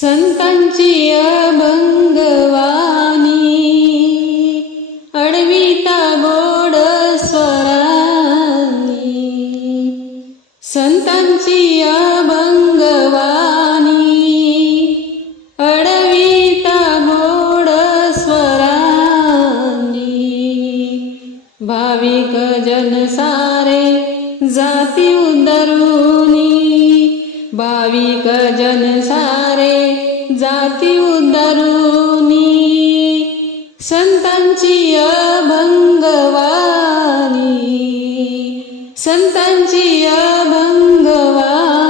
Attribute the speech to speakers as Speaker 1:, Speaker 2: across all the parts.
Speaker 1: संतांची अभंगवाणी. अडविता गोड स्वरानी. संतांची अभंगवाणी. अडविता गोड स्वरानी. भाविक जनसारे जाती उदरुनी. भाविक जनसारे सारे उद्धरुनी संतांची अभंगवाणी संतांची अभंगवाणी.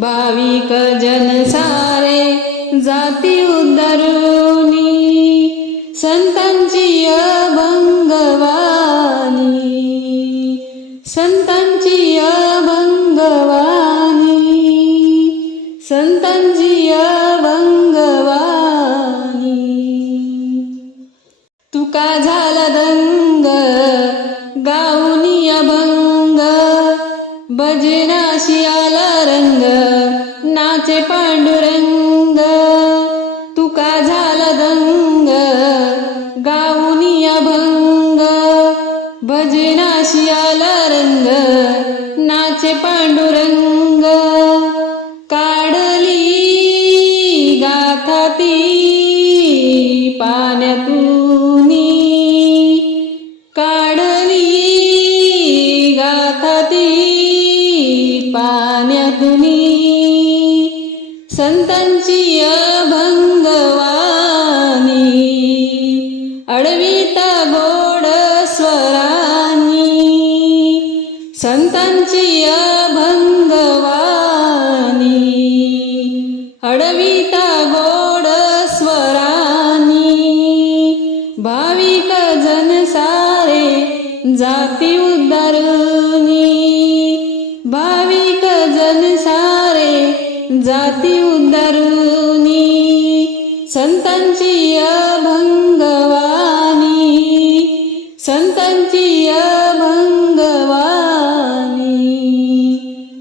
Speaker 1: भाविक जन सारे जाती भजनाशी आला रंग नाचे पांडुरंग. तुका झाला दंग गाऊनी अभंग भजनाशी आला रंग नाचे पांडुरंग. संतांची अभंगवानी अडविता गोड स्वरानी संतांची अभंगवानी अडविता गोड स्वरानी भाविक जन सारे जाती उद्धारुनी भाविक जन सारे जाती संतांची अभंगवाणी. संतांची अभंगवाणी.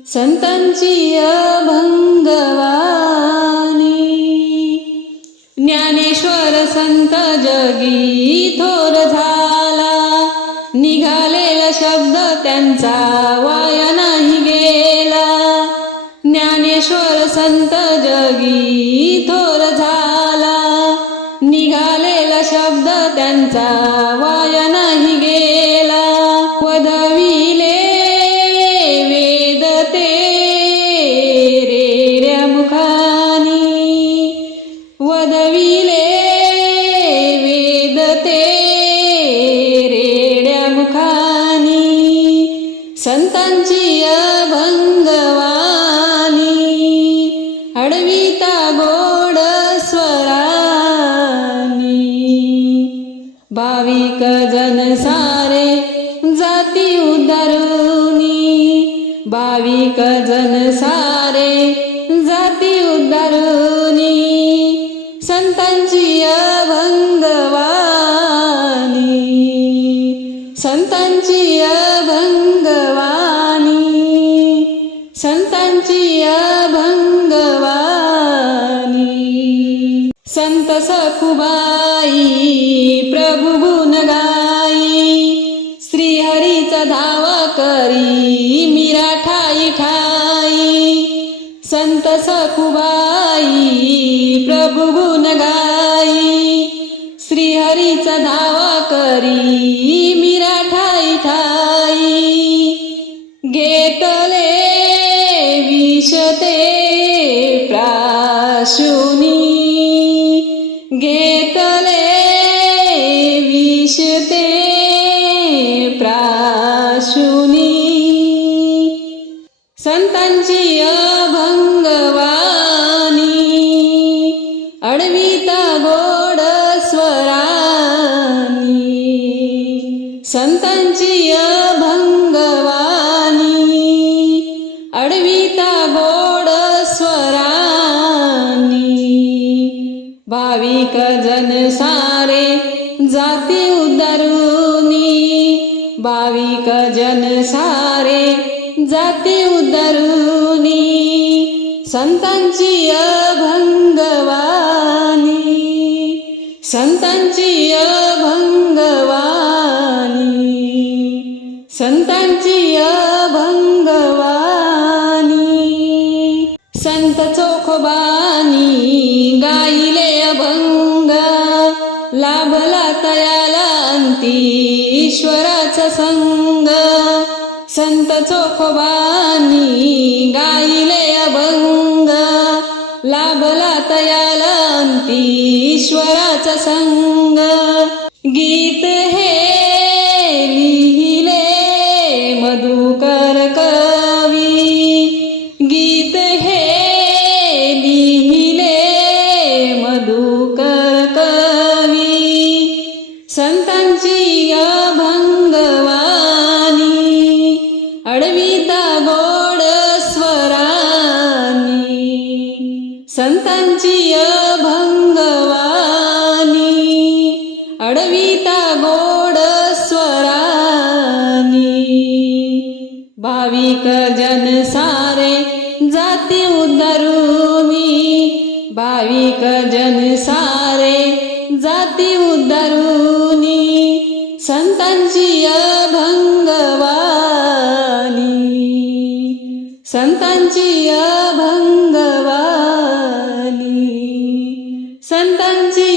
Speaker 1: संतांची अभंगवाणी. ज्ञानेश्वर संत जगी थोर झाला. निघालेला शब्द त्यांचा वाया नाही गेला. ज्ञानेश्वर संत जगी थोर झाला. शब्द त्यांचा वाया नाही गेला. पदविले वेद ते रेऱ्या मुखानी. वदविले वेद ते रेड्या मुखानी. संतांची अभंगवा भाविक जन सारे जाती उद्धारुनी संतांची अभंगवानी संतांची अभंगवानी संतांची अभंगवानी संत सखुबाई प्रभु गुण गाई श्रीहरीचा धावा करी. सखुबाई प्रभु गुण गाई श्रीहरीचा धावा करी मीरा ठाई ठाई. घेतले विषते प्राशुनी. घेतले विषते उदरुनी संतांची अभंगवानी संतांची अभंगवानी संतांची अभंगवानी संत चोखोबानी गाईले अभंग लाभला तयाला अंती ईश्वराचा संग. संत चोखोबानी गाईले अभंग. लाभला तयाला ईश्वराचा संग. गीत हे लिहिले मधुकर कवी. गीत हे लिहिले मधुकर कवी. संतांची अभंगवा भाविक जन सारे जाती उद्धरुनी संतांची अभंगवाणी. संतांची अभंगवाणी संतांची